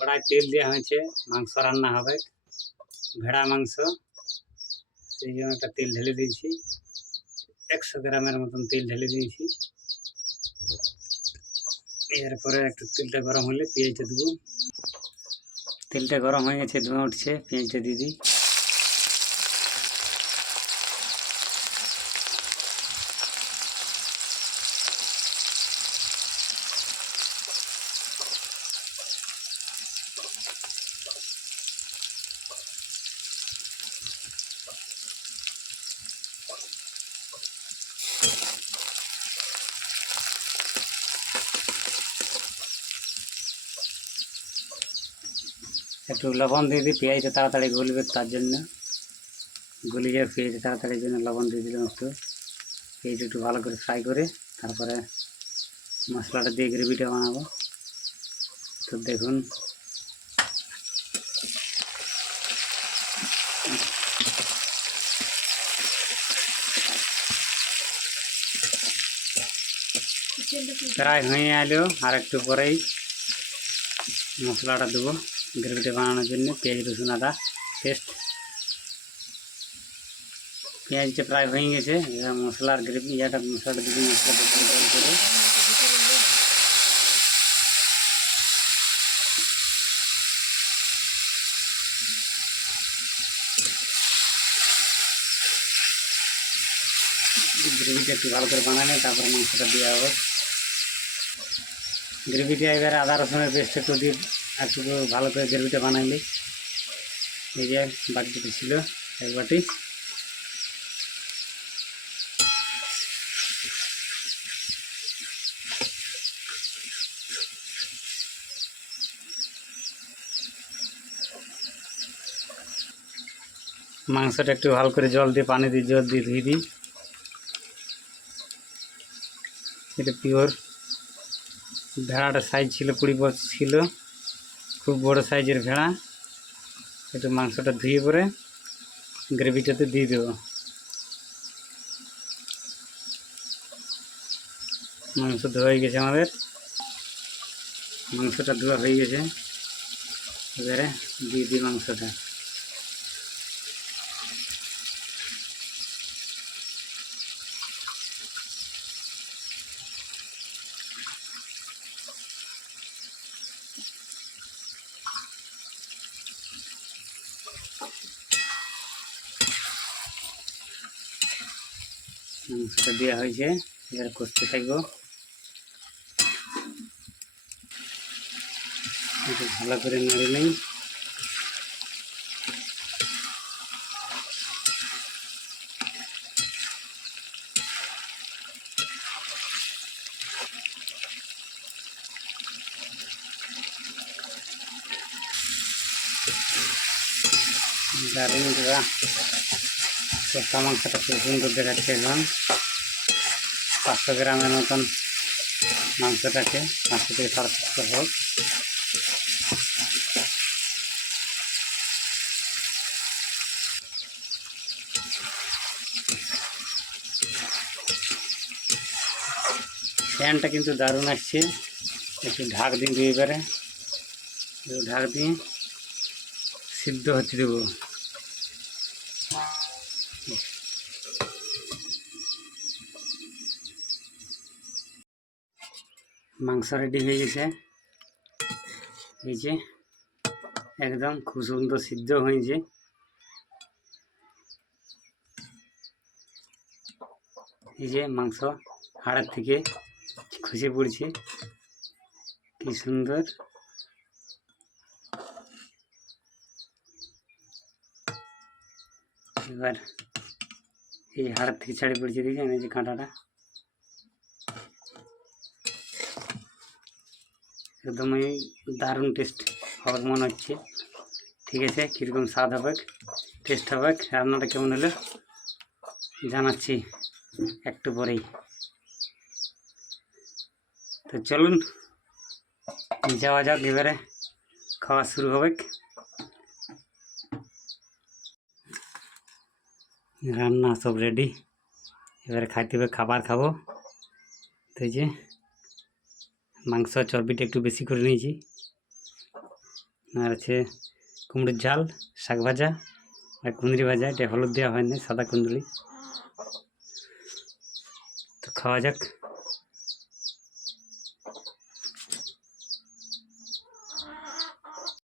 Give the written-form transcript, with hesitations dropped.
কড়াই তেল দেওয়া হয়েছে, মাংস রান্না হবে, ভেড়া মাংস। সেই জন্য একটা তেল ঢেলে দিয়েছি, 100 গ্রামের মতন তেল ঢেলে দিয়েছি। এরপরে একটু তেলটা গরম হলে পেঁয়াজটা দেবো। তেলটা গরম হয়ে গেছে, ধোঁয়া উঠছে, পেঁয়াজটা দিয়ে দিই। একটু লবণ দিয়ে দিই, পেঁয়াজটা তাড়াতাড়ি গলবে, তার জন্য গলে যাবে পেঁয়াজটা তাড়াতাড়ির জন্য লবণ দিয়ে দিলাম। একটু পেঁয়াজটা একটু ভালো করে ফ্রাই করে তারপরে মশলাটা দিয়ে গ্রেভিটা বানাবো। তো দেখুন, প্রায় হয়ে এলো। আর একটু পরেই মশলাটা দেবো গ্রেভিটা বানানোর জন্য, পেঁয়াজ রসুন আদা পেস্ট। পেঁয়াজটা প্রায় হয়ে গেছে, মশলার গ্রেভি মশলাটা দিবি, মশলাটা জল করে গ্রেভিটা একটু ভালো করে বানালে তারপরে মাংসটা দেওয়া হবে। গ্রেভিটা এবারে আদা রসুনের পেস্ট একটু দিয়ে একটু ভালো করে গ্রেভিটা বানাইলে, এই যে বাটিতে ছিল এক বাটি, মাংসটা একটু ভালো করে জল দিয়ে পানি দিয়ে জল দিয়ে ধুয়ে দিই। এটা পিওর ভেড়াটার সাইজ ছিল 20 ছিল, খুব বড় সাইজের ভেড়া। একটু মাংসটা ধুয়ে পরে গ্রেভিটাতে দিয়ে দেবো। মাংস ধোয়া হয়ে গেছে, আমাদের মাংসটা ধোয়া হয়ে গেছে। এবারে দিয়ে দিই মাংসটা। মাংসটা দেওয়া হয়েছে, এবার কষতে থাকবো। একটু ভালো করে নেড়ে নেই। দারুণ কষা মাংসটা খুব সুন্দর দেখাচ্ছে। এখন 500 গ্রামের মতন মাংসটাকে 500 থেকে 750 হোক। ফ্যানটা কিন্তু দারুণ আসছে। একটু ঢাক দিন দিয়ে, এবারে ঢাক দিয়ে সিদ্ধ হতে দেবো। মাংস রেডি হয়ে গেছে, এই যে একদম খুব সুন্দর সিদ্ধ হয়েছে। এই যে মাংস হাড়ের থেকে খসে পড়ছে, কি সুন্দর। এবার এই হাড়ের থেকে ছাড়ি পড়ছে, দেখছেন এই যে কাঁটাটা, একদমই দারুণ টেস্ট হবে মনে হচ্ছে। ঠিক আছে, কীরকম স্বাদ হবে, টেস্ট হবে, রান্নাটা কেমন হলো জানাচ্ছি একটু পরেই। তো চলুন যাওয়া যাক, এবারে খাওয়া শুরু হবে। রান্না সব রেডি, এবারে খাইতে হবে, খাবার খাবো। তো এই যে মাংস চর্বিটা একটু বেশি করে নিয়েছি, আর আছে কুমড়োর ঝাল, শাক ভাজা আর কুঁদরি ভাজা। এটা হলুদ দেওয়া হয়নি, সাদা কুঁদরি। তো খাওয়া যাক।